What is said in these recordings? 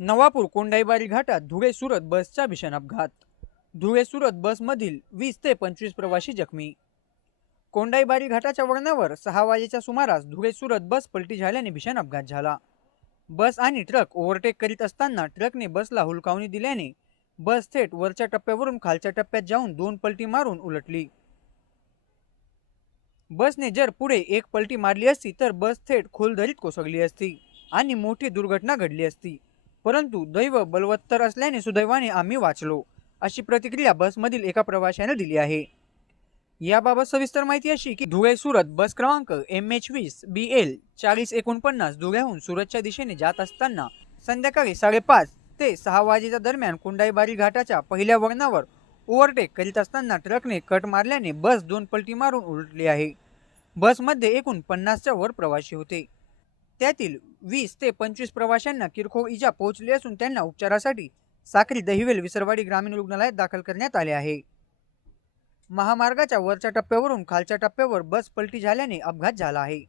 नवापूर कोंडाईबारी घाटात धुळे सुरत बसचा भीषण अपघात धुळे सुरत बसमधील वीस ते पंचवीस प्रवासी जखमी. कोंडाईबारी घाटाच्या वळणावर सहा वाजेच्या सुमारास धुळे सुरत बस पलटी झाल्याने भीषण अपघात झाला. बस आणि ट्रक ओव्हरटेक करीत असताना ट्रकने बसला हुलकावणी दिल्याने बस थेट वरच्या टप्प्यावरून खालच्या टप्प्यात जाऊन दोन पलटी मारून उलटली. बसने जर पुढे एक पलटी मारली असती तर बस थेट खोलदरीत कोसळली असती आणि मोठी दुर्घटना घडली असती. परंतु दैव बलवत्तर असल्याने सुदैवाने आम्ही वाचलो अशी प्रतिक्रिया बसमधील एका प्रवाशाने दिली आहे. याबाबत सविस्तर माहिती अशी की धुळे सुरत बस क्रमांक एम एच वीस बी एल चाळीस एकोणपन्नास धुळ्याहून सुरतच्या दिशेने जात असताना संध्याकाळी साडेपाच ते सहा वाजेच्या दरम्यान कुंडाईबारी घाटाच्या पहिल्या वळणावर ओव्हरटेक करीत असताना ट्रकने कट मारल्याने बस दोन पलटी मारून उलटली आहे. बसमध्ये एकूण पन्नासच्या वर प्रवासी होते. त्यातील वीस ते पंचवीस प्रवाशांना किरकोळ इजा पोहोचली असून त्यांना उपचारासाठी साक्री दहिवेल विसरवाडी ग्रामीण रुग्णालयात दाखल करण्यात आले आहे. महामार्गाच्या वरच्या टप्प्यावरून खालच्या टप्प्यावर बस पलटी झाल्याने अपघात झाला आहे.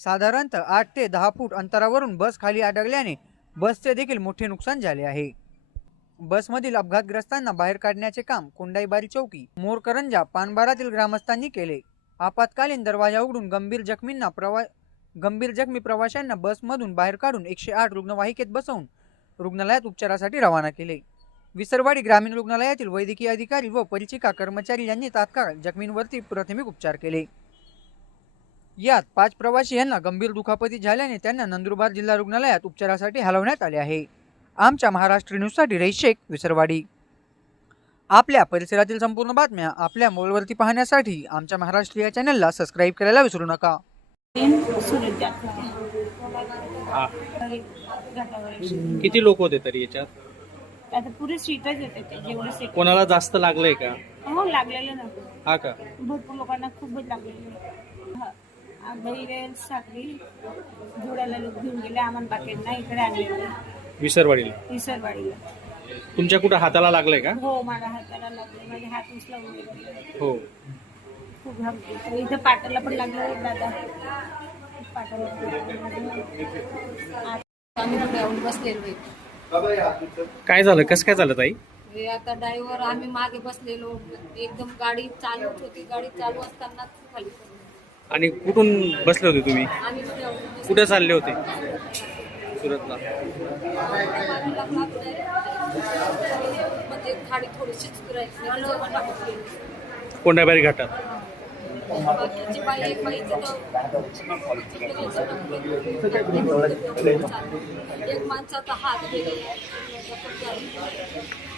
साधारणतः आठ ते दहा फूट अंतरावरून बस खाली अडकल्याने बसचे देखील मोठे नुकसान झाले आहे. बसमधील अपघातग्रस्तांना बाहेर काढण्याचे काम कोंडाईबारी चौकी मोरकरंजा पानबारातील ग्रामस्थांनी केले. आपत्कालीन दरवाजा उघडून गंभीर जखमींना प्रवा गंभीर जखमी प्रवाशांना बसमधून बाहेर काढून एकशे आठ रुग्णवाहिकेत बसवून रुग्णालयात उपचारासाठी रवाना केले. विसरवाडी ग्रामीण रुग्णालयातील वैद्यकीय अधिकारी व परिचिका कर्मचारी यांनी तात्काळ जखमींवरती प्राथमिक उपचार केले. यात पाच प्रवासी यांना गंभीर दुखापती झाल्याने त्यांना नंदुरबार जिल्हा रुग्णालयात उपचारासाठी हलवण्यात आले आहे. आमच्या महाराष्ट्र न्यूजसाठी रईस शेख विसरवाडी. आपल्या परिसरातील संपूर्ण बातम्या आपल्या मोबाईलवरती पाहण्यासाठी आमच्या महाराष्ट्र या चॅनलला सबस्क्राईब करायला विसरू नका. हा. किती लोक होते तरी याच्यात? आता पुरे सीटच येते ते जेवढे सीट कोणाला जास्त लागलंय का? हो लागलेलं ना. हा का? भरपूर लोकांना खूपच लागलेलं हा. आ, बहिरेल साखरी धुळ्याला लोक घेऊन गेले आम्हाला बाकींना इकडे आणलेले विसरवाडीला. विसरवाडीला. तुमच्या कुठं हाताला लागलंय का? हो माझ्या हाताला लागले माझे हात गेले हो. खूप तर इथं पाटाला पण लागलं दादा. पाटाला पण. आम्ही बसलेलो आहे. काय झालं? कसं काय झालं ताई? हे आता ड्रायव्हर आम्ही मागे बसलेलो. एकदम गाडी चालूच होती. गाडी चालू असतानाच खाली पडलो. आणि कुठून बसले होते तुम्ही? आम्ही बसलो. कुठे चालले होते? सुरतला. लागला. म्हणजे गाडी थोडीशीच फिरायची नाही, त्याच्यावर टाकून गेली. कोंडाबारी घाटात. बाकीची बाई एक बाईचं तर एक माणसाचा हात गेले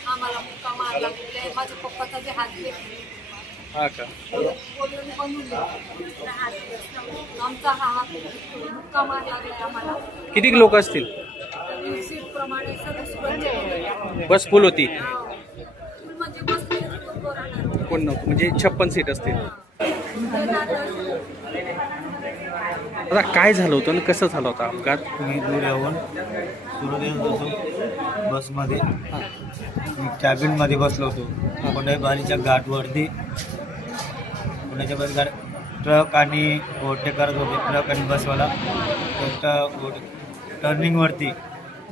आम्हाला मुक्का मार लागलेला आहे. माझ्या पप्पाचा जे हात गेले. हा का? बोलून बनवून आमचा हा हात मुक्का मार लागलाय आम्हाला. किती लोक असतील? सीट प्रमाणे सगळं सुरक्षित बस फुल होती. कोण नव्हतं? म्हणजे छप्पन सीट असतील. आता काय झालं होतं आणि कसं झालं होतं अपघात? मी दूर येऊन सुरत येऊन बसून बसमध्ये. मी कॅबिनमध्ये बसलो होतो. कोणाही बारीच्या घाटवरती. कोणाच्या बस गाड ट्रक आणि ओटे करत होते. ट्रक आणि बसवाला. एक टर्निंगवरती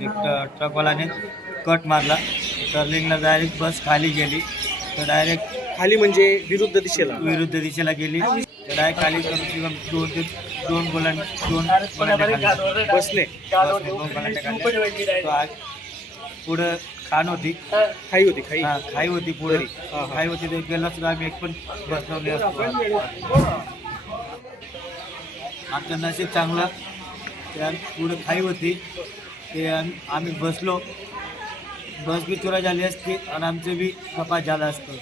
एक ट- ट्रकवाल्याने कट मारला. टर्निंगला डायरेक्ट बस खाली गेली. तर डायरेक्ट खाली म्हणजे विरुद्ध दिशेला. विरुद्ध दिशेला गेली. तर डायरेक्ट खाली से कम दोन ते दोन गोलां दोन बसले दोन तो आग पुढं खाण होती. खाई होती खाई. हा, खाई होती पुढे. हा. खाई होती ते गेला सुद्धा आम्ही एक पण बसवले असतो. आमचं नशीब चांगलं. त्या पुढे खाई होती. ते आम- आम्ही बसलो. बस बी चुरा झाली असती आणि आमचं बी कपात झालं असतं